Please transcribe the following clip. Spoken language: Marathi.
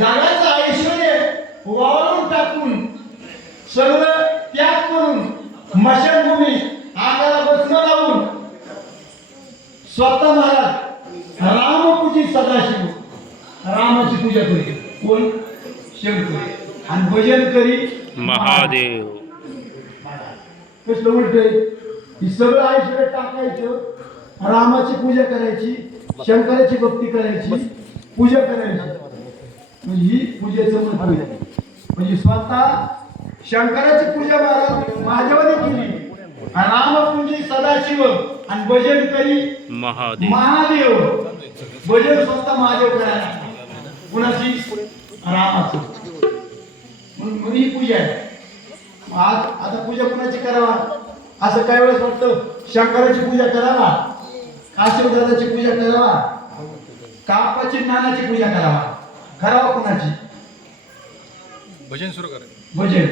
जगाचं ऐश्वर्य वाळून टाकून सगळं त्याग करून मशानभूमी आगाला बसणं लावून स्वतः महाराज रामपूजी सदाशिव रामाची पूजा करी. कोण? शंकर. आणि भजन करी महादेव. कसलं उलट ही सगळं ऐश्वर्य टाकायचं, रामाची पूजा करायची, शंकराची भक्ती करायची, पूजा करायची. म्हणजे ही पूजेचं महत्व आहे. म्हणजे स्वतः शंकराची पूजा महादेवाने केली, रामपूजी सदाशिव आणि भजन करी महादेव. भजन स्वतः महादेव करायला. कुणाची? रामाची. म्हणून ही पूजा आहे. आज आता पूजा कुणाची करावा असं काही वेळेस वाटतं. शंकराची पूजा करावा, काशीदादाची पूजा करावा, कापाची ज्ञानाची पूजा करावा कुणाची? भजन सुरू करायचं. भजन